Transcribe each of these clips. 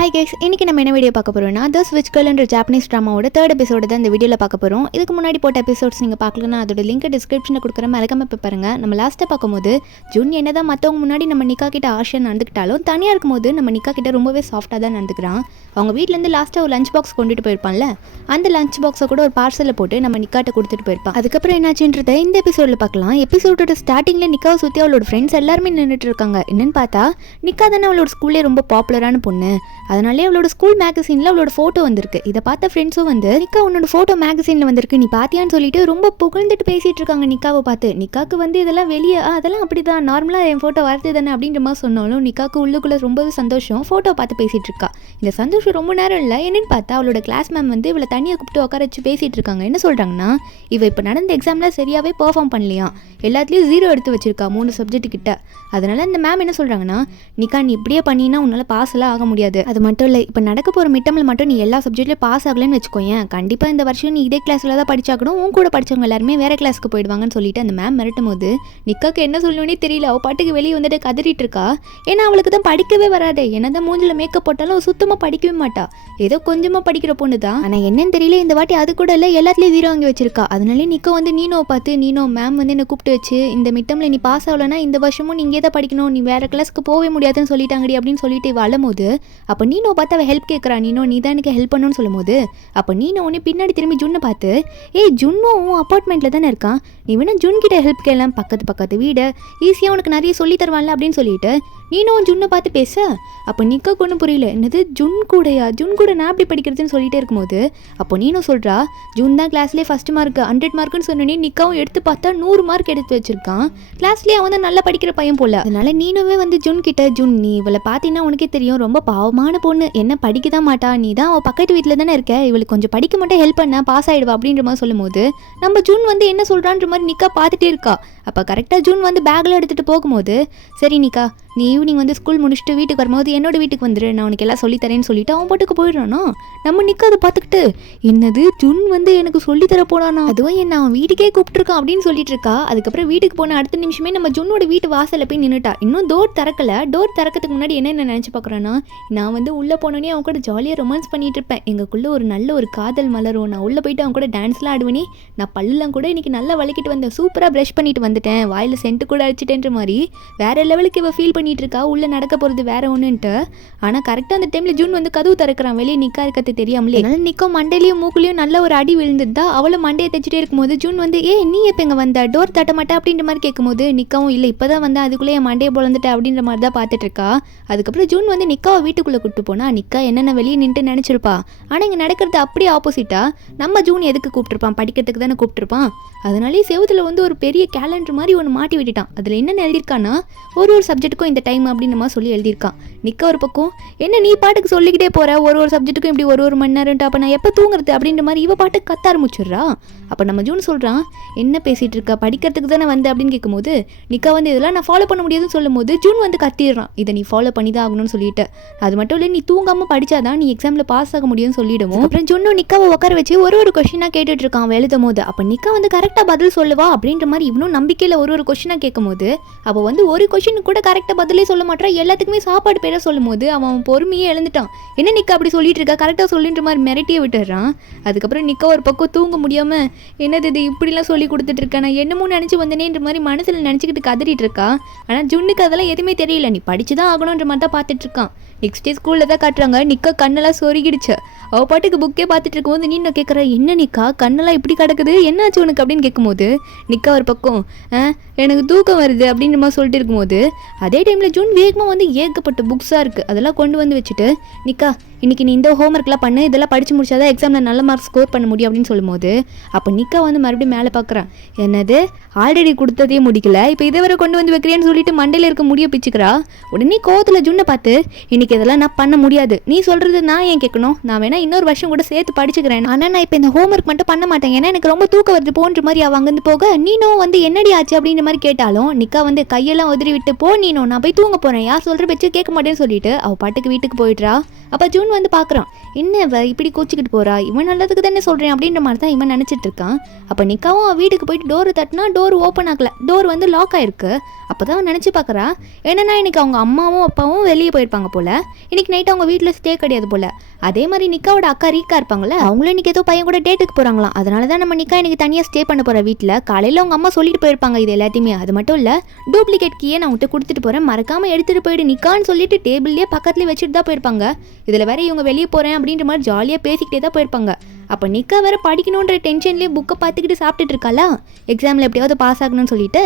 Hi guys, இன்றைக்கி நம்ம என்ன வீடியோ பார்க்க போகிறோம்னா த ஸ்விட்ச் கேர்ள்ன்ற ஜாப்பனீஸ் ட்ராமாவோட 3rd எபிசோடு தான் இந்த வீடியோவில் பார்க்க போகிறோம். இதுக்கு முன்னாடி போட்ட எபிசோட்ஸ் நீங்கள் பார்க்கலன்னா அதோட லிங்க் டிஸ்கிரிப்ஷனில் கொடுக்குற மறக்காம போய் பாருங்கள். நம்ம லாஸ்ட்டாக பார்க்கும்போது ஜூன் என்ன தான் மற்றவங்க முன்னாடி நம்ம நிக்கா கிட்ட ஆஷியாக நடந்துக்கிட்டாலும் தனியாக இருக்கும்போது நம்ம நிக்கா கிட்ட ரொம்பவே சாஃப்டாக தான் நடந்துக்கிறான். அவங்க வீட்டிலேருந்து லாஸ்ட்டாக ஒரு லஞ்ச் பாக்ஸ் கொண்டுட்டு போயிருப்பான்ல, அந்த லஞ்ச் பாக்ஸை கூட ஒரு பார்சலில் போட்டு நம்ம நிக்காட்ட கொடுத்துட்டு போயிருப்பான். அதுக்கப்புறம் என்னாச்சுன்றதை இந்த எபிசோடில் பார்க்கலாம். எபிசோடோட ஸ்டார்டிங்கில் நிக்காவை சுற்றி அவளோட ஃப்ரெண்ட்ஸ் எல்லாருமே நின்றுட்டு இருக்காங்க. என்னன்னு பார்த்தா நிக்கா தானே அவளோட ஸ்கூல்லே ரொம்ப பாப்புலரான பொண்ணு, அதனாலே அவளோட ஸ்கூல் மேகசினில் அவளோட ஃபோட்டோ வந்திருக்கு. இதை பார்த்த ஃப்ரெண்ட்ஸும் வந்து நிக்கா உன்னோட ஃபோட்டோ மேகசினில் வந்திருக்கு, நீ பார்த்தியான்னு சொல்லிட்டு ரொம்ப புகழ்ந்துட்டு பேசிகிட்டு இருக்காங்க நிக்காவை பார்த்து. நிக்காவுக்கு வந்து இதெல்லாம் வெளியே அதெல்லாம் அப்படி தான் நார்மலாக என் ஃபோட்டோ வரது தானே அப்படின்ற மாதிரி சொன்னாலும் நிக்காவுக்கு உள்ளுக்குள்ளே ரொம்பவே சந்தோஷம். ஃபோட்டோ பார்த்து பேசிகிட்டு இருக்கா. இந்த சந்தோஷம் ரொம்ப நேரம் இல்லை. என்னென்னு பார்த்தா அவளோட கிளாஸ் மேம் வந்து இவளை தனியாக கூப்பிட்டு உட்கார வச்சு பேசிகிட்டு இருக்காங்க. என்ன சொல்கிறாங்கன்னா, இவ இப்போ நடந்த எக்ஸாமில் சரியாகவே பெர்ஃபார்ம் பண்ணலையா, எல்லாத்துலேயும் 0 எடுத்து வச்சிருக்கா 3 சப்ஜெக்ட் கிட்ட. அதனால இந்த மேம் என்ன சொல்கிறாங்கன்னா, நிக்கா நீ இப்படியே பண்ணினா உன்னால் பாஸ் எல்லாம் ஆக முடியாது. அது மட்டும் இல்லை, இப்போ நடக்க போகிற மிட்டமில் மட்டும் நீ எல்லா சப்ஜெக்ட்லேயும் பாஸ் ஆகலன்னு வச்சுக்கோயேன், கண்டிப்பாக இந்த வருஷம் நீ இதே கிளாஸில் தான் படிச்சாக்கணும், உன் கூட படித்தவங்க எல்லாருமே வேறு கிளாஸுக்கு போயிடுவாங்கன்னு சொல்லிட்டு அந்த மேம் மிரட்டும் போது நிக்காக்கு என்ன சொல்லணுன்னே தெரியல. அவள் பாட்டுக்கு வெளியே வந்துட்டு கதறிட்டு இருக்கா. ஏன்னா அவளுக்கு தான் படிக்கவே வராது. என்னதான் மூஞ்சில் மேக்கப் போட்டாலும் அவள் சுத்தமாக படிக்கவே மாட்டா. ஏதோ கொஞ்சமாக படிக்கிற பொண்ணு தான். ஆனால் என்னன்னு தெரியல, இந்த வாட்டி அது கூட இல்லை, எல்லாத்துலேயும் 0 வாங்கி வச்சிருக்கா. அதனாலே நிக்கா வந்து நீனோ பார்த்து, நீனோ மேம் வந்து என்னை கூப்பிட்டு வச்சு இந்த மிட்டமில் நீ பாஸ் ஆகலைன்னா இந்த வருஷமும் நீ இங்கே தான் படிக்கணும், நீ வேறு கிளாஸ்க்கு போகவே முடியாதுன்னு சொல்லிட்டாங்கடி அப்படின்னு சொல்லிட்டு வளரும்போது அப்போ நீனோ பார்த்து அவள் ஹெல்ப் கேட்குறா. நீனோ நீ தான் எனக்கு ஹெல்ப் பண்ணணும்னு சொல்லும் போது அப்போ நீனோ உடனே பின்னாடி திரும்பி ஜுன்னை பார்த்து, ஏய் ஜுன்னோ உன் அப்பார்ட்மெண்ட்டில் தானே இருக்கான், நீ வேணா ஜுன் கிட்ட ஹெல்ப் கேட்கலாம், பக்கத்து வீடு ஈஸியாக உனக்கு நிறைய சொல்லி தருவான்ல அப்படின்னு சொல்லிட்டு நீனோ ஜுன்னை பார்த்து பேச. அப்போ நிக்கா ஒன்றும் புரியல, என்னது ஜுன் கூடயா, ஜுன் கூட நான் அப்படி படிக்கிறதுன்னு சொல்லிட்டே இருக்கும்போது அப்போ நீனோ சொல்கிறா, ஜுன் தான் கிளாஸ்லேயே ஃபஸ்ட் மார்க் 100 மார்க்குன்னு சொன்னோன்னே நிக்காவும் எடுத்து பார்த்தா 100 மார்க் எடுத்து வச்சிருக்கான். கிளாஸ்லேயே அவன் தான் நல்லா படிக்கிற பையன் போல. அதனால நீனோவே வந்து ஜுன் கிட்ட, ஜுன் நீ இவளை பார்த்தீங்கன்னா உனக்கே தெரியும் ரொம்ப பாவமான பொண்ணு, என்ன படிக்க தான் மாட்டா, நீ தான் அவள் பக்கத்து வீட்டில் தானே இருக்க, இவளுக்கு கொஞ்சம் படிக்க மட்டும் ஹெல்ப் பண்ண பாஸ் ஆகிடுவா அப்படின்ற மாதிரி சொல்லும் போது நம்ம ஜூன் வந்து என்ன சொல்கிறான்ற மாதிரி நிக்கா பார்த்துட்டே இருக்கா. அப்போ கரெக்டாக ஜூன் வந்து பேக்கில் எடுத்துகிட்டு போகும்போது, சரி நிக்கா நீ ஈவினிங் வந்து ஸ்கூல் முடிச்சுட்டு வீட்டுக்கு வரும்போது என்னோட வீட்டுக்கு வந்துடு, நான் உனக்கு எல்லாம் சொல்லித்தரேன்னு சொல்லிட்டு அவன் பாட்டுக்கு போயிடுறானா. நம்ம நிக்கா அதை பார்த்துக்கிட்டு, என்னது ஜூன் வந்து எனக்கு சொல்லித்தர போனானா, அதுவும் என்ன அவன் வீட்டுக்கே கூப்பிட்டுருக்கான் அப்படின்னு சொல்லிட்டு இருக்கா. அதுக்கப்புறம் வீட்டுக்கு போன அடுத்த நிமிஷமே நம்ம ஜுன்னோட வீட்டு வாசலில் போய் நின்றுட்டா. இன்னும் டோர் திறக்கல. டோர் திறக்கிறதுக்கு முன்னாடி என்ன நினச்சி பார்க்குறேன்னா, நான் வந்து உள்ளே போனோன்னே அவன் கூட ஜாலியாக ரொமான்ஸ் பண்ணிட்டு இருப்பேன், எங்களுக்குள்ளே ஒரு நல்ல ஒரு காதல் மலரும், நான் உள்ளே போயிட்டு அவன் கூட டான்ஸ்லாம் ஆடுவேனே, நான் பல்லுலாம் கூட இன்னைக்கு நல்லா வலிக்கிட்டு வந்தேன், சூப்பராக ப்ரஷ் பண்ணிட்டு வந்துட்டேன், வாயில் சென்ட்டு கூட அடிச்சிட்டேன்ற மாதிரி வேற லெவலுக்கு இவ ஃபீல் பண்ணிட்டு இருக்கா. உள்ளே நடக்க போகிறது வேற ஒன்றுன்ட்டு. ஆனால் கரெக்டாக அந்த டைமில் ஜூன் வந்து கதவு திறக்கிறான், வெளியே நிக்கா இருக்கிறது தெரியாமலே. அதனால நிக்கோ மண்டையிலையும் மூக்குலையும் நல்ல ஒரு அடி விழுந்துட்டா. அவளை மண்டையை தைச்சிட்டே இருக்கும்போது ஜூன் வந்து, ஏ நீ எப்போ இங்கே வந்த, டோர் தட்ட மாட்டேன் அப்படின்ற மாதிரி கேட்கும்போது நிக்காவும் இல்லை இப்போ தான் வந்து அதுக்குள்ளே என் மண்டையை பொழந்துட்டேன் அப்படின்ற மாதிரி தான் பார்த்துட்டு இருக்கா. அதுக்கப்புறம் ஜூன் வந்து நிக்காவை வீட்டுக்குள்ளே கூப்பிட்டு போனா நிக்கா என்னென்ன வெளியே நின்று நினச்சிருப்பா. ஆனால் இங்கே நடக்கிறது அப்படியே ஆப்போசிட்டா. நம்ம ஜூன் எதுக்கு கூப்பிட்டுருப்பான், படிக்கிறதுக்கு தானே கூப்பிட்டுருப்பான். அதனாலே செவத்தில் வந்து ஒரு பெரிய கேலண்டர் மாதிரி ஒன்று மாட்டி விட்டுட்டான். அதில் என்னென்ன எழுதியிருக்கான்னா, ஒரு சப்ஜெக்ட்டுக்கும் இந்த டைம் அப்படின்னு நம்ம சொல்லி எழுதியிருக்கான். நிக்க ஒரு பக்கம், என்ன நீ பாட்டுக்கு சொல்லிக்கிட்டே போகிற, ஒரு சப்ஜெக்ட்டுக்கும் இப்படி ஒரு மணி நேரம்ட்டு, அப்போ நான் எப்போ தூங்குறது அப்படின்ற மாதிரி இவ பாட்டுக்கு கத்த ஆரம்பிச்சிடுறா. அப்போ நம்ம ஜூன் சொல்கிறான், என்ன பேசிகிட்டு இருக்கா, படிக்கிறதுக்கு தானே வந்து அப்படின்னு கேட்கும்போது நிக்கா வந்து இதெல்லாம் நான் ஃபாலோ பண்ண முடியாதுன்னு சொல்லும் போது ஜூன் வந்து கத்திடுறான், இதை நீ ஃபாலோ பண்ணி தான் ஆகணும்னு சொல்லிட்டு. அது மட்டும் இல்லை, நீ தூங்காமல் படித்தாதான் நீ எக்ஸாமில் பாஸ் ஆக முடியும்னு சொல்லிடுவோம். அப்புறம் ஜூன்னும் நிக்காவை உட்கார வச்சு ஒரு கொஸ்டினாக கேட்டுட்டு இருக்கான் எழுதும் போது. அப்போ நிக்கா வந்து கரெக்டாக பதில் சொல்லுவா அப்படின்ற மாதிரி இவனும் நம்பிக்கையில் ஒரு கொஸ்டினாக கேட்கும் போது அப்போ வந்து ஒரு கொஸ்டின் கூட கரெக்டாக பதிலே சொல்ல மாட்டான். எல்லாத்துக்குமே சாப்பாடு பேரை சொல்லும் போது அவன் பொறுமையே எழுந்துட்டான். என்ன நிக்கா அப்படி சொல்லிட்டு இருக்கா, கரெக்டாக சொல்லின்ற மாதிரி மிரட்டியே விட்டுறான். அதுக்கப்புறம் நிக்கா ஒரு பக்கம் தூங்க முடியாமல், என்னது இது இப்படிலாம் சொல்லி கொடுத்துட்டு இருக்கா, நான் என்னமோ நினச்சி வந்தேனேன்ற மாதிரி மனசில் நினச்சிக்கிட்டு கதறிட்டு இருக்கா. ஆனால் ஜுன்னுக்கு அதெல்லாம் எதுவுமே தெரியல, நீ படிச்சு தான் ஆகணுன்ற மாதிரி தான் பார்த்துட்டு இருக்கான். நெக்ஸ்ட் டே ஸ்கூலில் தான் காட்டுறாங்க, நிக்கா கண்ணெல்லாம் சொருகிடுச்சு. அவள் பாட்டுக்கு புக்கே பார்த்துட்டு இருக்கும்போது நீ நான் கேட்குற, என்ன நிக்கா கண்ணெல்லாம் இப்படி கிடக்குது, என்னாச்சு உனக்கு அப்படின்னு கேட்கும்போது நிக்கா ஒரு பக்கம், எனக்கு தூக்கம் வருது அப்படின்ற மாதிரி சொல்லிட்டு இருக்கும்போது அதே டைமில் ஜூன் வேகமாக வந்து ஏகப்பட்ட புக்ஸாக இருக்குது அதெல்லாம் கொண்டு வந்து வச்சுட்டு, நிக்கா இன்றைக்கி நீ இந்த ஹோம்ஒர்க்லாம் பண்ணு, இதெல்லாம் படித்து முடிச்சாதான் எக்ஸாமில் நல்ல மார்க் ஸ்கோர் பண்ண முடியும் அப்படின்னு சொல்லும்போது அப்போ நிக்கா வந்து மறுபடியும் மேலே பார்க்குறான், என்னது ஆல்ரெடி கொடுத்ததே முடிக்கல, இப்போ இதை வரை கொண்டு வந்து வைக்கிறேன்னு சொல்லிட்டு மண்டையில் இருக்க முடிய பிச்சுக்கிறா. உடனே கோவத்தில் ஜுன்னை பார்த்து, இன்றைக்கி இதெல்லாம் நான் பண்ண முடியாது, நீ சொல்கிறது நான் ஏன் கேட்கணும், நான் வேணா இன்னொரு வருஷம் கூட சேர்த்து படிச்சுக்கிறேன், ஆனால் நான் இப்போ இந்த ஹோம்ஒர்க் மட்டும் பண்ண மாட்டேன், ஏன்னா எனக்கு ரொம்ப தூக்கம் வருது போன்ற மாதிரி அவள் அங்கேருந்து போக, நீனும் வந்து என்னடி ஆச்சு அப்படின்ற மாதிரி கேட்டாலும் நிக்கா வந்து கையெல்லாம் உதறி விட்டு, போ நீனும் நான் நான் போய் தூங்க போகிறேன், யார் சொல்கிற பேச்சு கேட்க மாட்டேன்னு சொல்லிட்டு அவள் பாட்டுக்கு வீட்டுக்கு போயிடுறா. அப்போ ஜூன் வந்து பார்க்குறான், என்ன இவ இப்படி கோச்சிக்கிட்டு போகிறா, இவன் நல்லதுக்கு தானே சொல்கிறேன் அப்படின்ற மாதிரி தான் இவன் நினச்சிட்டு இருக்கான். அப்போ நிக்காவும் வீட்டுக்கு போயிட்டு டோரு தட்டினா டோர் ஓப்பன் ஆகலை, டோர் வந்து லாக் ஆகிருக்கு. அப்போ தான் நினச்சி பார்க்குறா, என்னன்னா இன்றைக்கி அவங்க அம்மாவும் அப்பாவும் வெளியே போயிருப்பாங்க போல், இன்றைக்கி நைட்டு அவங்க வீட்டில் ஸ்டே கிடையாது போல். அதே மாதிரி நிக்காவோட அக்கா ரீக்கா இருப்பாங்களே, அவங்களும் இன்றைக்கி ஏதோ பையன் கூட டேட்டுக்கு போகிறாங்களாம். அதனால தான் நம்ம நிக்கா இன்றைக்கி தனியாக ஸ்டே பண்ண போகிற வீட்டில். காலையில் அவங்க அம்மா சொல்லிட்டு போயிருப்பாங்க இது எல்லாத்தையுமே. அது மட்டும் இல்லை, டூப்ளிகேட் கீயை நான் உங்கள்கிட்ட கொடுத்துட்டு போகிறேன், மறக்காமல் எடுத்துகிட்டு போயிட்டு நிக்கான்னு சொல்லிட்டு டேபிள்லேயே பக்கத்துலேயே வச்சுட்டு தான் போயிருப்பாங்க. இதில் வேற இவங்க வெளியே போகிறேன் அப்படின்ற மாதிரி ஜாலியாக பேசிக்கிட்டே தான் போயிருப்பாங்க. அப்போ நிக்கா வேற படிக்கணுன்ற டென்ஷன்லேயே புக்கை பார்த்துக்கிட்டு சாப்பிட்டுட்டு இருக்காளா, எக்ஸாமில் எப்படியாவது பாஸ் ஆகணும்னு சொல்லிட்டு.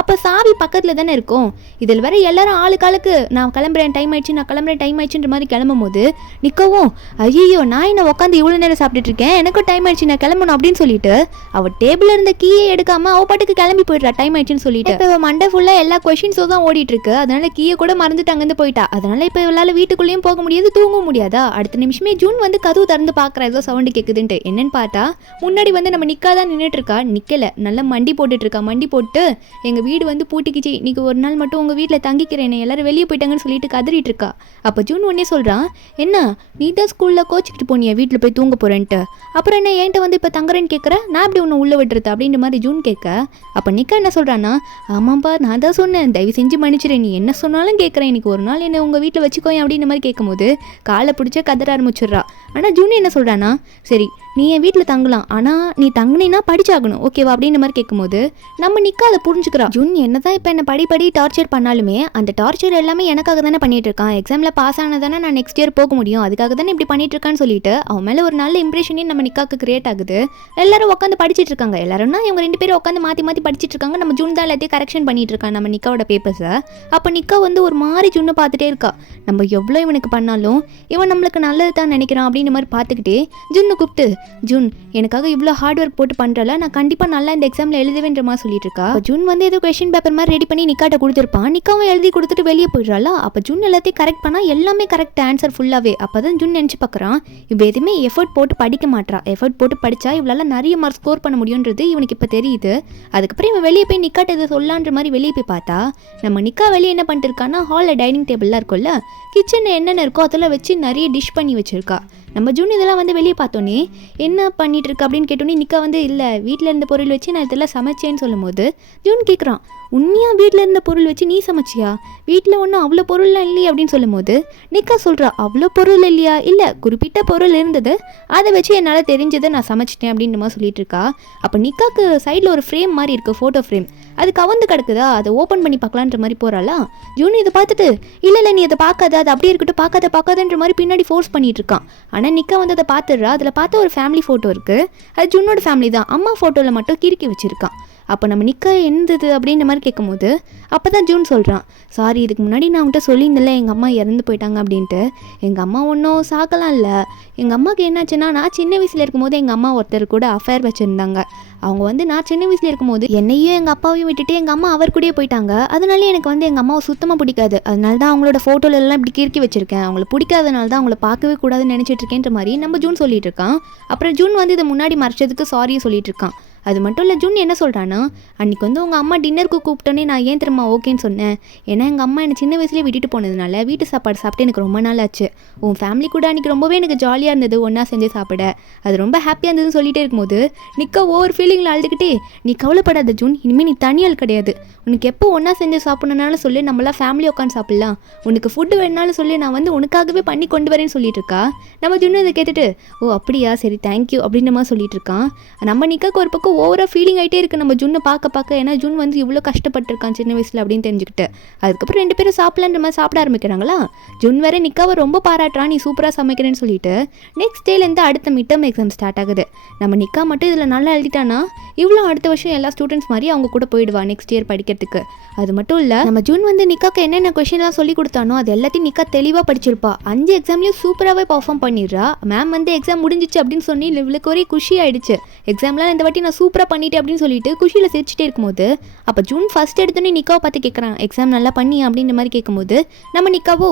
அப்போ சாவி பக்கத்தில் தானே இருக்கும். இதில் வேற எல்லாரும் ஆளுக்காளுக்கு நான் கிளம்புறேன் டைம் ஆயிடுச்சுன்ற மாதிரி கிளம்பும் போது நிக்கவும், ஐயோ நான் என்ன உட்காந்து இவ்வளோ நேரம் சாப்பிட்டுட்டு இருக்கேன், எனக்கும் டைம் ஆயிடுச்சு, நான் கிளம்பணும் அப்படின்னு சொல்லிட்டு அவள் டேபிள் இருந்த கீயை எடுக்காம அவள் பாட்டுக்கு கிளம்பி போயிடுறா டைம் ஆயிடுச்சுன்னு சொல்லிட்டு. இப்போ மண்டை ஃபுல்லாக எல்லா கொஷின்ஸும் தான் ஓடிட்டு இருக்கு. அதனால கீயை கூட மறந்துட்டு அங்கேருந்து போயிட்டா. அதனால இப்போ இவளால் வீட்டுக்குள்ளேயும் போக முடியாது, தூங்கவும் முடியாதா. அடுத்த நிமிஷமே ஜூன் வந்து கதவு திறந்து பார்க்குறா, ஏதோ சவுண்டு கேட்குதுன்னு. என்னன்னு பார்த்தா முன்னாடி வந்து நம்ம நிக்கா தான் நின்றுட்டு இருக்கா. நிக்கல, நல்லா மண்டி போட்டுட்டு இருக்கா. மண்டி போட்டு எங்க வீடு வந்து பூட்டிக்கிச்சு, இன்னைக்கு ஒரு நாள் மட்டும் உங்க வீட்டில் தங்கிக்கிறேன், எல்லாரும் வெளியே போயிட்டாங்கன்னு சொல்லிட்டு கதறிட்டு இருக்கா. அப்போ ஜூன் உடனே சொல்றான், என்ன நீ தான் ஸ்கூல்ல கோச்சிக்கிட்டு போனியா வீட்டில் போய் தூங்க போறேன்ட்டு, அப்புறம் என்ன என்கிட்ட வந்து இப்போ தங்குறேன்னு கேட்குற, நான் அப்படி ஒன்று உள்ள விட்டுறது அப்படின்ற மாதிரி ஜூன் கேட்க. அப்போ நிக்கா என்ன சொல்றான்னா, ஆமாப்பா நான் தான் சொன்னேன், தயவு செஞ்சு மன்னிச்சிரு, நீ என்ன சொன்னாலும் கேட்குறேன், இன்னைக்கு ஒரு நாள் என்ன உங்க வீட்டில் வச்சுக்கோயேன் அப்படின்ற மாதிரி கேட்கும்போது காலை பிடிச்ச கதற ஆரம்பிச்சிடுறா. ஆனால் ஜூன் என்ன சொல்றான்னா, சரி நீ என் வீட்டில் தங்கலாம், ஆனால் நீ தங்கினா படிச்சாகணும் ஓகேவா அப்படின்ற மாதிரி கேட்கும்போது நம்ம நிக்கா அதை புரிஞ்சுக்கிறா. ஜூன் என்ன தான் இப்போ என்ன படி டார்ச்சர் பண்ணாலுமே அந்த டார்ச்சர் எல்லாமே எனக்காக தானே பண்ணிட்டு இருக்கான், எக்ஸாமில் பாஸ் ஆனதானே நான் நெக்ஸ்ட் இயர் போக முடியும், அதுக்காக தானே இப்படி பண்ணிட்டு இருக்கான்னு சொல்லிட்டு அவன் மேலே ஒரு நல்ல இம்ப்ரெஷனே நம்ம நிக்காக்கு கிரியேட் ஆகுது. எல்லாரும் உட்காந்து படிச்சுட்டு இருக்காங்க. எல்லாரும்னா இவங்க 2 பேரும் உட்காந்து மாற்றி படிச்சுட்டு இருக்காங்க. நம்ம ஜூன் தான் எல்லாத்தையும் கரெக்ஷன் பண்ணிட்டு இருக்கான் நம்ம நிக்காவோட பேப்பர்ஸை. அப்போ நிக்கா வந்து ஒரு மாதிரி ஜூனை பார்த்துட்டே இருக்கா. நம்ம எவ்வளோ இவனுக்கு பண்ணாலும் இவன் நம்மளுக்கு நல்லது தான் நினைக்கிறான் அப்படின்ற மாதிரி பார்த்துக்கிட்டே ஜூன்னு கூப்பிட்டு, ஜூன் எனக்காக இவ்வளோ ஹார்ட் ஒர்க் போட்டு பண்ணுறல, நான் கண்டிப்பாக நல்லா இந்த எக்ஸாமில் எழுதுவேன்ற மாதிரி சொல்லிட்டு இருக்கா. ஜூன் வந்து ஏதோ கொஸ்டின் பேப்பர் மாதிரி ரெடி பண்ணி நிக்காட்ட கொடுத்துருப்பான். நிக்காவும் எழுதி கொடுத்துட்டு வெளியே போயிடுறாளா. அப்போ ஜூன் எல்லாத்தையும் கரெக்ட் பண்ணால் எல்லாமே கரெக்ட் ஆன்சர் ஃபுல்லாகவே. அப்போ தான் ஜூன் நினச்சி பார்க்குறான், இவ எதுவுமே எஃபர்ட் போட்டு படிக்க மாட்டா. எஃபர்ட் போட்டு படித்தா இவளால் நிறைய மார்க் ஸ்கோர் பண்ண முடியுன்றது இவனுக்கு இப்போ தெரியுது. அதுக்கப்புறம் இவன் வெளியே போய் நிக்காட்ட இதை சொல்லான்ற மாதிரி வெளியே போய் பார்த்தா நம்ம நிக்கா வெளியே என்ன பண்ணிட்டு இருக்கான்னா, ஹாலில் டைனிங் டேபிள்லாம் இருக்கும்ல, கிச்சனில் என்னென்ன இருக்கோ அதெல்லாம் வச்சு நிறைய டிஷ் பண்ணி வச்சுருக்கா. நம்ம ஜூன் இதெல்லாம் வந்து வெளியே பார்த்தோன்னே என்ன பண்ணிட்டு இருக்கு அப்படின்னு கேட்டோன்னே நிக்கா வந்து இல்லை வீட்டில் இருந்த பொருள் வச்சு நான் இதெல்லாம் சமைச்சேன்னு சொல்லும் போது ஜூன் கேட்குறான், உண்மையாக வீட்டில் இருந்த பொருள் வச்சு நீ சமைச்சியா, வீட்டில் ஒன்றும் அவ்வளோ பொருள்லாம் இல்லையே அப்படின்னு சொல்லும் போது நிக்கா சொல்கிறா, அவ்வளோ பொருள் இல்லையா, இல்லை குறிப்பிட்ட பொருள் இருந்தது, அதை வச்சு என்னால் தெரிஞ்சதை நான் சமைச்சிட்டேன் அப்படின்ற மாதிரி சொல்லிட்டு இருக்கா. அப்போ நிக்காக்கு சைடில் ஒரு ஃப்ரேம் மாதிரி இருக்குது, ஃபோட்டோ ஃப்ரேம், அது கவர்ந்து கிடக்குதா, அதை ஓப்பன் பண்ணி பார்க்கலான்ற மாதிரி போகிறாளா. ஜூன் இதை பார்த்துட்டு இல்லை நீ அதை பார்க்காத, அது அப்படியே இருக்கட்டும், பார்க்காதன்ற மாதிரி பின்னாடி ஃபோர்ஸ் பண்ணிட்டு இருக்கான். ஆனால் நிக்கா வந்து அதை பார்த்துடுறா. அதில் பார்த்தா ஒரு ஃபேமிலி ஃபோட்டோ இருக்குது, அது ஜூனோட ஃபேமிலி தான், அம்மா ஃபோட்டோவில் மட்டும் கிறுக்கி வச்சுருக்கான். அப்போ நம்ம நிக்கா என்னது அப்படின்ற மாதிரி கேட்கும்போது அப்போ தான் ஜூன் சொல்கிறான், சாரி இதுக்கு முன்னாடி நான் உன்கிட்ட சொல்லியிருந்தேன்ல எங்கள் அம்மா இறந்து போயிட்டாங்க அப்படின்ட்டு. எங்கள் அம்மா ஒன்றும் சாக்கலாம் இல்லை, எங்கள் அம்மாவுக்கு என்னாச்சுன்னா நான் சின்ன வயசில் இருக்கும்போது எங்கள் அம்மா ஒருத்தர் கூட அஃபேர் வச்சுருந்தாங்க. அவங்க வந்து நான் சின்ன வயசில் இருக்கும்போது என்னையும் எங்கள் அப்பாவையும் விட்டுட்டு எங்கள் அம்மா அவர் கூடயே போயிட்டாங்க. அதனால எனக்கு வந்து எங்கள் அம்மாவை சுத்தமாக பிடிக்காது. அதனால தான் அவங்களோட ஃபோட்டோலெல்லாம் இப்படி கிறுக்கி வச்சுருக்கேன். அவங்கள பிடிக்காதனால தான் அவங்கள பார்க்கவே கூடாதுன்னு நினச்சிட்டு இருக்கேன்ற மாதிரி நம்ம ஜூன் சொல்லிட்டு இருக்கான். அப்புறம் ஜூன் வந்து இதை முன்னாடி மறைச்சதுக்கு சாரியும் சொல்லிட்டு இருக்கான். அது மட்டும் இல்லை, ஜூன் என்ன சொல்கிறான்னா, அன்றைக்கி வந்து உங்கள் அம்மா டின்னருக்கு கூப்பிட்டோன்னே நான் ஏன் திரும்ப ஓகேன்னு சொன்னேன், ஏன்னா எங்கள் அம்மா என்னை சின்ன வயசுலேயே விட்டுட்டு போனதுனால வீட்டு சாப்பாடு சாப்பிட்டு எனக்கு ரொம்ப நாள் ஆச்சு. உன் ஃபேமிலி கூட அன்றைக்கி ரொம்பவே எனக்கு ஜாலியாக இருந்தது, ஒன்றா செஞ்சு சாப்பிட, அது ரொம்ப ஹாப்பியாக இருந்ததுன்னு சொல்லிகிட்டே இருக்கும்போது நிக்கா ஒவ்வொரு ஃபீலிங்கில் அழுதுகிட்டே, நீ கவலைப்படாத ஜூன், இனிமேல் நீ தனியால் கிடையாது, உனக்கு எப்போ ஒன்றா செஞ்சு சாப்பிட்ணுனாலும் சொல்லி நம்மளாம் ஃபேமிலி உட்காந்து சாப்பிட்லாம், உனக்கு ஃபுட்டு வேணுனாலும் சொல்லி நான் வந்து உனக்காகவே பண்ணி கொண்டு வரேன்னு சொல்லிட்டு இருக்கா. நம்ம ஜூன் இதை கேட்டுட்டு, ஓ அப்படியா சரி தேங்க்யூ அப்படின்ற மாதிரி சொல்லிட்டு இருக்கான். நம்ம நிக்காக்கு ஒரு பக்கம் ஓவராக ஃபீலிங் ஆகிட்டே இருக்குது நம்ம ஜூனை பார்க்க. ஏன்னா ஜூன் வந்து இவ்வளோ கஷ்டப்பட்டுருக்கான் சின்ன வயசில் அப்படின்னு தெரிஞ்சுக்கிட்டு. அதுக்கப்புறம் 2 பேரும் சாப்பிடலான்ற மாதிரி சாப்பிட ஆரம்பிக்கிறாங்களா. ஜூன் வேற நிக்காவை ரொம்ப பாராட்டுறான், நீ சூப்பராக சமைக்கிறேன்னு சொல்லிட்டு. நெக்ஸ்ட் டேலேருந்து அடுத்த மிட் டர்ம் எக்ஸாம் ஸ்டார்ட் ஆகுது. நம்ம நிக்கா மட்டும் இதில் நல்லா எழுதிட்டானா இவ்வளோ அடுத்த வருஷம் எல்லா ஸ்டூடெண்ட்ஸ் மாதிரி அவங்க கூட போயிடுவா நெக்ஸ்ட் இயர் படிக்கிறதுக்கு. அது மட்டும் இல்லை, நம்ம ஜூன் வந்து நிக்காக்கு என்னென்ன கொஷின்லாம் சொல்லி கொடுத்தானோ அது எல்லாத்தையும் நிக்கா தெளிவாக படிச்சிருப்பா. 5 எக்ஸாம்லேயும் சூப்பராகவே பர்ஃபார்ம் பண்ணிடுறா. மேம் வந்து எக்ஸாம் முடிஞ்சிச்சு அப்படின்னு சொல்லி இவளுக்கு ஒரே குஷி ஆயிடுச்சு. எக்ஸாம்லாம் இந்த வாட்டி நான் சூப்பராக பண்ணிட்டு அப்படின்னு சொல்லிட்டு குஷியில் சிரிச்சுட்டே இருக்கும்போது அப்போ ஜூன் ஃபர்ஸ்ட் எடுத்தோன்னே நிக்காவை பார்த்து கேட்குறான், எக்ஸாம் நல்லா பண்ணி அப்படின்ற மாதிரி கேட்கும்போது நம்ம நிக்காவோ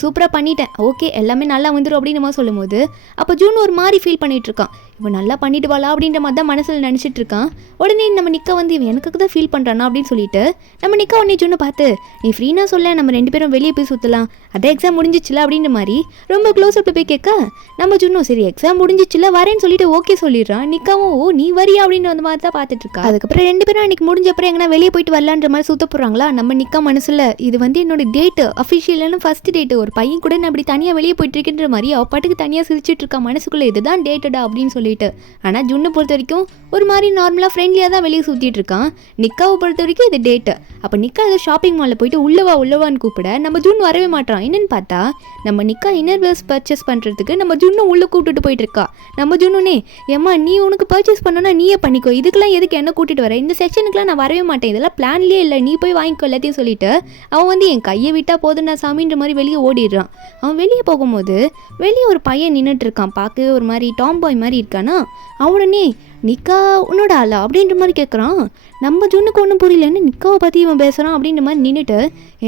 சூப்பராக பண்ணிட்டேன், ஓகே எல்லாமே நல்லா வந்துடும் அப்படின்ற மாதிரி சொல்லும்போது அப்போ ஜூன் ஒரு மாதிரி ஃபீல் பண்ணிட்டு இருக்கான். இவன் நல்லா பண்ணிட்டு வாளா அப்படின்ற மாதிரி தான் மனசில் நினச்சிட்டு இருக்கான். உடனே நம்ம நிக்கா வந்து இவன் எனக்கு தான் ஃபீல் பண்ணுறானா அப்படின்னு சொல்லிட்டு நம்ம நிக்கா உடனே ஜூனை பார்த்து, நீ ஃப்ரீனா சொல்ல நம்ம 2 பேரும் வெளியே போய் சுற்றலாம், அதே எக்ஸாம் முடிஞ்சிச்சுல அப்படின்ற மாதிரி ரொம்ப க்ளோஸ் அப்பில் போய் கேட்க நம்ம ஜூனும் சரி எக்ஸாம் முடிஞ்சிச்சுல வரேன்னு சொல்லிட்டு ஓகே சொல்லிடுறான். நிக்காவும் ஓ நீ வரியா அப்படின்னு அந்த மாதிரி தான் பார்த்துட்டு இருக்கா. அதுக்கப்புறம் 2 பேரும் அன்றைக்கி முடிஞ்சப்பறம் எங்கன்னா வெளியே போயிட்டு வரலான்ற மாதிரி சுத்த போகிறாங்களா. நம்ம நிக்கா மனசில் இது வந்து என்னோட டேட்டு அஃபிஷியலான ஃபர்ஸ்ட் டேட்டு, ஒரு பையன் கூட நான் அப்படி தனியாக வெளியே போயிட்டு இருக்கின்ற மாதிரி அவள் பாட்டுக்கு தனியாக சிரிச்சிட்டு இருக்கா மனசுக்குள்ளே, இதுதான் டேட்டடா அப்படின்னு சொல்லிட்டு. ஆனால் ஜுன்னை பொறுத்த வரைக்கும் ஒரு மாதிரி நார்மலாக ஃப்ரெண்ட்லியாக தான் வெளியே சுற்றிட்டு இருக்கான். நிக்காவை பொறுத்த வரைக்கும் இது டேட்டு. அப்போ நிக்கா ஏதோ ஷாப்பிங் மாலில் போயிட்டு உள்ளவான்னு கூப்பிட நம்ம ஜுன் வரவே மாட்டான். என்னன்னு பார்த்தா நம்ம நிக்கா இன்னர் வேர்ஸ் பர்ச்சேஸ் பண்ணுறதுக்கு நம்ம ஜுன்னும் உள்ளே கூப்பிட்டுட்டு போயிட்டு இருக்கா. நம்ம ஜுன்னுனே ஏம்மா நீ உனக்கு பர்ச்சேஸ் பண்ணனா நீயே பண்ணிக்கோ, இதுக்கெல்லாம் எதுக்கு என்ன கூட்டிட்டு வர, இந்த செக்ஷனுக்குலாம் நான் வரவே மாட்டேன், இதெல்லாம் பிளான்லேயே இல்லை, நீ போய் வாங்கிக்கோ எல்லாத்தையும் சொல்லிட்டு அவன் வந்து என் கையை விட்டால் போதும் நான் சாமின்ற மாதிரி வெளியே ஓடிடுறான். அவன் வெளியே போகும்போது வெளியே ஒரு பையன் நின்றுட்டு இருக்கான், பார்க்கவே ஒரு மாதிரி டாம் பாய் மாதிரி இருக்கானா. அவனுடனே நிக்கா உன்னோட ஆளா அப்படின்ற மாதிரி கேட்குறான். நம்ம ஜுன்னுக்கு ஒன்றும் புரியலன்னு நிக்காவை பற்றி இவன் பேசுகிறான் அப்படின்ற மாதிரி நின்றுட்டு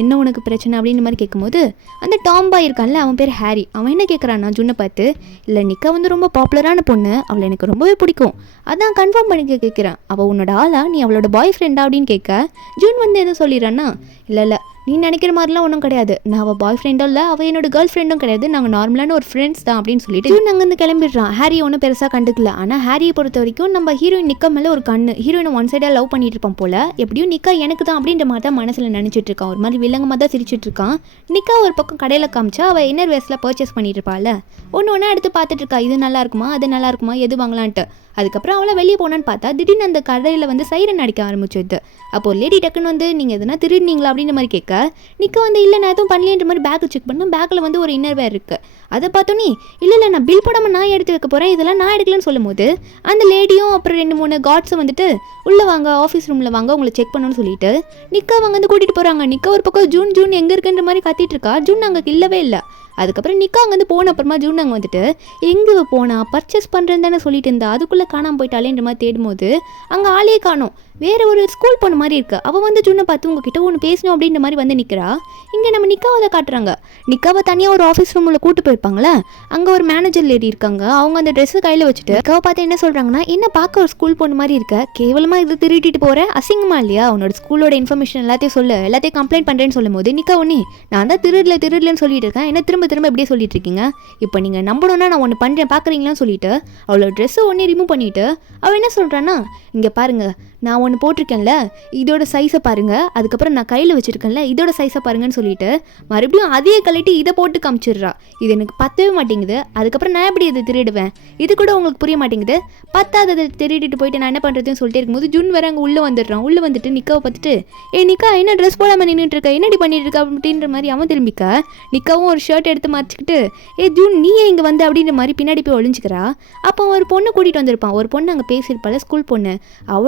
என்ன உனக்கு பிரச்சனை அப்படின்ற மாதிரி கேட்கும்போது அந்த டாம் பாய் இருக்கான்ல அவன் பேர் ஹாரி, அவன் என்ன கேட்குறான்னா ஜுன்னை பார்த்து, இல்லை நிக்கா வந்து ரொம்ப பாப்புலரான பொண்ணு, அவளை எனக்கு ரொம்பவே பிடிக்கும், அதான் கன்ஃபார்ம் பண்ணிக்க கேட்குறான், அவள் உன்னோட ஆளா, நீ அவளோட பாய் ஃப்ரெண்டா அப்படின்னு கேட்க ஜுன் வந்து எதுவும் சொல்லிடுறான்னா இல்லை நீ நினைக்கிற மாதிரிலாம் ஒன்றும் கிடையாது, நான் அவள் பாய் ஃப்ரெண்டும் இல்லை, அவள் என்னோட கேர்ள் ஃப்ரெண்டும் கிடையாது, நாங்கள் நார்மலான ஒரு ஃப்ரெண்ட்ஸ் தான் அப்படின்னு சொல்லிட்டு ஜூன் அங்கேருந்து கிளம்பிடுறான். ஹாரி ஒன்றும் பெருசாக கண்டுக்கல. ஆனால் ஹாரியை பொறுத்த வரைக்கும் நம்ம ஹீரோயின் நிக்கா மேலே ஒரு கண்ணு, ஹீரோயினை ஒன் சைடாக லவ் பண்ணிட்டு இருப்பான் போல, எப்படியும் நிக்கா எனக்கு தான் அப்படின்ற மாதிரி தான் மனசில் நினச்சிட்டு இருக்கான். ஒரு மாதிரி வில்லங்கமாக தான் சிரிச்சிட்டு இருக்கான். நிக்கா ஒரு பக்கம் கடையில் காமிச்சா அவள் இன்னர் வேர்ஸில் பர்ச்சேஸ் பண்ணிட்டு இருப்பாள். ஒன்று எடுத்து பார்த்துட்டு இருக்கா, இது நல்லா இருக்குமா அது நல்லா இருக்குமா எது வாங்கலான்ட்டு. அதுக்கப்புறம் அவளை வெளியே போனான்னு பார்த்தா திடீர்னு அந்த கடையில் வந்து சைரன் அடிக்க ஆரம்பிச்சது. அப்போ லேடி டக்குன்னு வந்து நீங்கள் எதுனா திருடினீங்களா அப்படின்ற மாதிரி கேட்க நிக்கா வந்து இல்லை நான் எதுவும் பண்ணலேன்ற மாதிரி பேக்கை செக் பண்ணால் பேக்கில் வந்து ஒரு இன்னர் வேர் இருக்குது. அதை பார்த்தோன்னே இல்லை நான் பில் போடாமல் நான் எடுத்து வைக்க போகிறேன், இதெல்லாம் நான் எடுக்கலன்னு சொல்லும் போது அந்த லேடியும் அப்புறம் 2-3 கார்ட்ஸை வந்துட்டு உள்ளே வாங்க ஆஃபீஸ் ரூமில் வாங்க உங்களை செக் பண்ணணும்னு சொல்லிட்டு நிக்கா அவங்க வந்து கூட்டிகிட்டு போகிறாங்க. நிக்கா ஒரு பக்கம் ஜூன் எங்கே இருக்குன்ற மாதிரி கத்திட்டு இருக்கா. ஜூன் அங்கே இல்லவே இல்லை. அதுக்கப்புறம் நிக்கா அங்கேருந்து போன அப்புறமா ஜூன் அங்கே வந்துட்டு எங்கே போனா பர்ச்சேஸ் பண்ணுறேன்னு தானே சொல்லிட்டு இருந்தா, அதுக்குள்ளே காணாமல் போயிட்டாலேன்ற மாதிரி தேடும்போது அங்கே ஆளையே காணும். வேறு ஒரு ஸ்கூல் பொண்ணு மாதிரி இருக்கு. அவள் வந்து ஜூனை பார்த்து உங்ககிட்ட ஒன்று பேசணும் அப்படின்ற மாதிரி வந்து நிற்கிறா. இங்கே நம்ம நிக்காவை தான் காட்டுறாங்க. நிக்காவை தனியாக ஒரு ஆஃபீஸ் ரூமில் கூட்டு போயிருப்பாங்களே, அங்கே ஒரு மேனேஜர் லேடி இருக்காங்க. அவங்க அந்த ட்ரெஸ்ஸை கையில் வச்சுட்டு நிக்காவை பார்த்து என்ன சொல்கிறாங்கன்னா, என்ன பார்க்க ஒரு ஸ்கூல் பொண்ணு மாதிரி இருக்க, கேவலமாக இது திருட்டிட்டு போகிற, அசிங்கமா இல்லையா, உன்னோட ஸ்கூலோட இன்ஃபர்மேஷன் எல்லாத்தையும் சொல்லு, எல்லாத்தையும் கம்ப்ளைண்ட் பண்ணுறேன்னு சொல்லும் போது நிக்கா ஒன்று நான் தான் திருடலன்னு சொல்லிட்டு இருக்கேன், என்ன திரும்ப எப்படியே சொல்லிட்டு இருக்கீங்க, இப்போ நீங்கள் நம்பணும்னா நான் ஒன்று பண்ணுறேன் பார்க்குறீங்களான்னு சொல்லிட்டு அவளோட ட்ரெஸ்ஸை ஒன்றே ரிமூவ் பண்ணிவிட்டு அவள் என்ன சொல்கிறான்னா, இங்கே பாருங்கள் நான் ஒன்று போட்டிருக்கேன்ல இதோட சைஸை பாருங்கள், அதுக்கப்புறம் நான் கையில் வச்சுருக்கேன்ல இதோட சைஸை பாருங்கன்னு சொல்லிட்டு மறுபடியும் அதே கழட்டி இதை போட்டு காமிச்சிடுறா. இது எனக்கு பத்தவே மாட்டேங்குது, அதுக்கப்புறம் நான் எப்படி இதை திருடுவேன், இது கூட உங்களுக்கு புரிய மாட்டேங்குது, பத்தாததை திருடிட்டு போயிட்டு நான் என்ன பண்ணுறதுன்னு சொல்லிட்டு இருக்கும்போது ஜூன் வேற அங்கே உள்ளே வந்துடுறான். உள்ளே வந்துட்டு நிக்காவை பார்த்துட்டு நிக்கா என்ன ட்ரெஸ் போடாமல் நின்றுட்டு இருக்க, என்னடி பண்ணிட்டு இருக்கா அப்படின்ற மாதிரி அவன் திரும்பிக்க நிக்காவும் ஒரு ஷர்ட் எடுத்து மறைச்சிக்கிட்டு ஜூன் நீ இங்கே வந்து அப்படின்ற மாதிரி பின்னாடி போய் ஒழிஞ்சிக்கிறா. அப்போ ஒரு பொண்ணு கூட்டிகிட்டு வந்திருப்பான். ஒரு பொண்ணு அங்கே பேசியிருப்பாள் ஸ்கூல் பொண்ணு.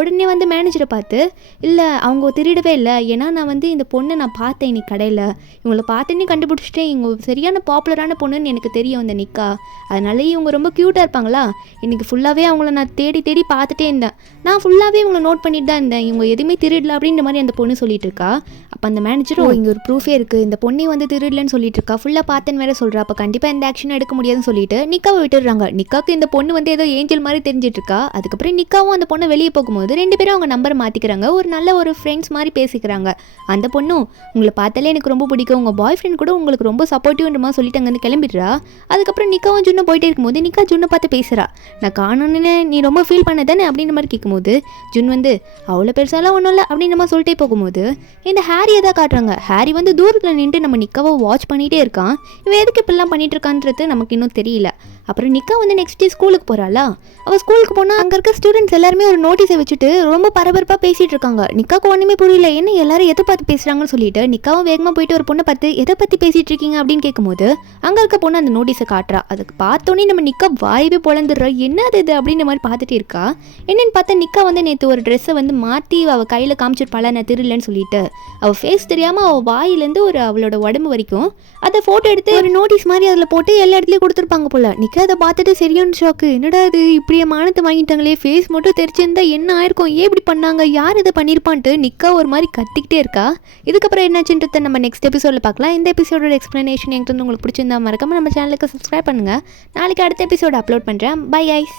உடனே வந்து மேனேஜரை பார்த்து இல்லை அவங்க திருடவே இல்லை, ஏன்னா நான் வந்து இந்த பொண்ணை நான் பார்த்தேன் இன்னைக்கு கடையில், இவங்களை பார்த்தேன்னே கண்டுபிடிச்சிட்டேன், இவங்க சரியான பாப்புலரான பொண்ணுன்னு எனக்கு தெரியும் இந்த நிக்கா, அதனால இவங்க ரொம்ப க்யூட்டாக இருப்பாங்களா, இன்றைக்கி ஃபுல்லாகவே அவங்கள நான் தேடி பார்த்துட்டே இருந்தேன், நான் ஃபுல்லாகவே இவங்களை நோட் பண்ணிட்டு தான் இருந்தேன், இவங்க எதுவுமே திருடல அப்படின்ற மாதிரி அந்த பொண்ணு சொல்லிட்டு இருக்கா. அப்போ அந்த மேனேஜரும் இங்கே ஒரு ப்ரூஃபே இருக்குது, இந்த பொண்ணை வந்து திருடலன்னு சொல்லிட்டு இருக்கா, ஃபுல்லாக பார்த்தேன்னு வேற சொல்கிறா, அப்போ கண்டிப்பாக எந்த ஆக்ஷனும் எடுக்க முடியாதுன்னு சொல்லிட்டு நிக்காவை விட்டுடுறாங்க. நிக்காவுக்கு இந்த பொண்ணு வந்து ஏதோ ஏஞ்சல் மாதிரி தெரிஞ்சிட்டு இருக்கா. அதுக்கப்புறம் நிக்காவும் அந்த பொண்ணை வெளியே போகும்போது 2 பேரும் அவங்க நம்பரை மாற்றிக்கிறாங்க, ஒரு நல்ல ஒரு ஃப்ரெண்ட்ஸ் மாதிரி பேசிக்கிறாங்க. அந்த பொண்ணும் உங்களை பார்த்தாலே எனக்கு ரொம்ப பிடிக்கும், உங்கள் பாய் ஃப்ரெண்ட் கூட உங்களுக்கு ரொம்ப சப்போர்ட்டிவ்ன்ற மாதிரி சொல்லிட்டு அங்கேருந்து கிளம்பிடுறா. அதுக்கப்புறம் நிக்காவும் ஜுன்னை போயிட்டே இருக்கும்போது நிக்கா ஜுன்னை பார்த்து பேசுகிறா, நான் காணணுன்னு நீ ரொம்ப ஃபீல் பண்ண தானே அப்படின்ற மாதிரி கேட்கும்போது ஜுன் வந்து அவ்வளோ பெருசாலாம் ஒன்றும் இல்லை அப்படின்ற மாதிரி சொல்லிட்டே போகும்போது இந்த ஹாரியை தான் காட்டுறாங்க. ஹாரி வந்து தூரத்தில் நின்று நம்ம நிக்காவை வாட்ச் பண்ணிகிட்டே இருக்கான். இவன் எதுக்கு இப்படிலாம் பண்ணிட்டு இருக்கான்றது நமக்கு இன்னும் தெரியல. அப்புறம் நிக்கா வந்து நெக்ஸ்ட் டே ஸ்கூலுக்கு போகிறாளா. அவள் ஸ்கூலுக்கு போனால் அங்கே இருக்க ஸ்டூடெண்ட்ஸ் எல்லாருமே ஒரு நோட்டீஸை வச்சுட்டு ரொம்ப பரபரப்பாக பேசிகிட்டு இருக்காங்க. நிக்காவுக்கு ஒன்றுமே புரியல, என்ன எல்லாரும் எதை பார்த்து பேசுகிறாங்கன்னு சொல்லிட்டு நிக்காவும் வேகமாக போயிட்டு ஒரு பொண்ணை பார்த்து எதை பற்றி பேசிகிட்டு இருக்கீங்க அப்படின்னு கேட்கும்போது அங்கே இருக்க பொண்ணு அந்த நோட்டீஸை காட்டுறா. அதுக்கு பார்த்தோன்னே நம்ம நிக்கா வாயவே பொழந்துடுறா, என்னது இது அப்படின்ற மாதிரி பார்த்துட்டு இருக்கா. என்னென்னு பார்த்தா நிக்கா வந்து நேற்று ஒரு ட்ரெஸ்ஸை வந்து மாற்றி அவள் கையில் காமிச்சிருப்பாளா நான் திருடலன்னு சொல்லிட்டு அவள் ஃபேஸ் தெரியாமல் அவள் வாயிலேருந்து ஒரு அவளோட உடம்பு வரைக்கும் அதை ஃபோட்டோ எடுத்து ஒரு நோட்டீஸ் மாதிரி அதில் போட்டு எல்லா இடத்துலையும் கொடுத்துருப்பாங்க போல. நிக்கா நிக்கா அதை பார்த்துட்டு சரியான ஷாக்கு. என்னடா இது இப்படியே மானத்தை வாங்கிட்டாங்களே, ஃபேஸ் மட்டும் தெரிச்சிருந்தா என்ன ஆயிருக்கும், ஏன் இப்படி பண்ணாங்க, யார் இதை பண்ணியிருப்பான்ட்டு நிக்கா ஒரு மாதிரி கத்திக்கிட்டே இருக்கா. இதுக்கப்புறம் என்னாச்சுன்றத நம்ம நெக்ஸ்ட் எபிசோடில் பார்க்கலாம். இந்த எபிசோடோட எக்ஸ்ப்ளனேஷன் என்கிட்ட உங்களுக்கு பிடிச்சிருந்தா மறக்காம நம்ம சேனலுக்கு சப்ஸ்கிரைப் பண்ணுங்கள். நாளைக்கு அடுத்த எபிசோடு அப்லோட் பண்ணுறேன். Bye guys.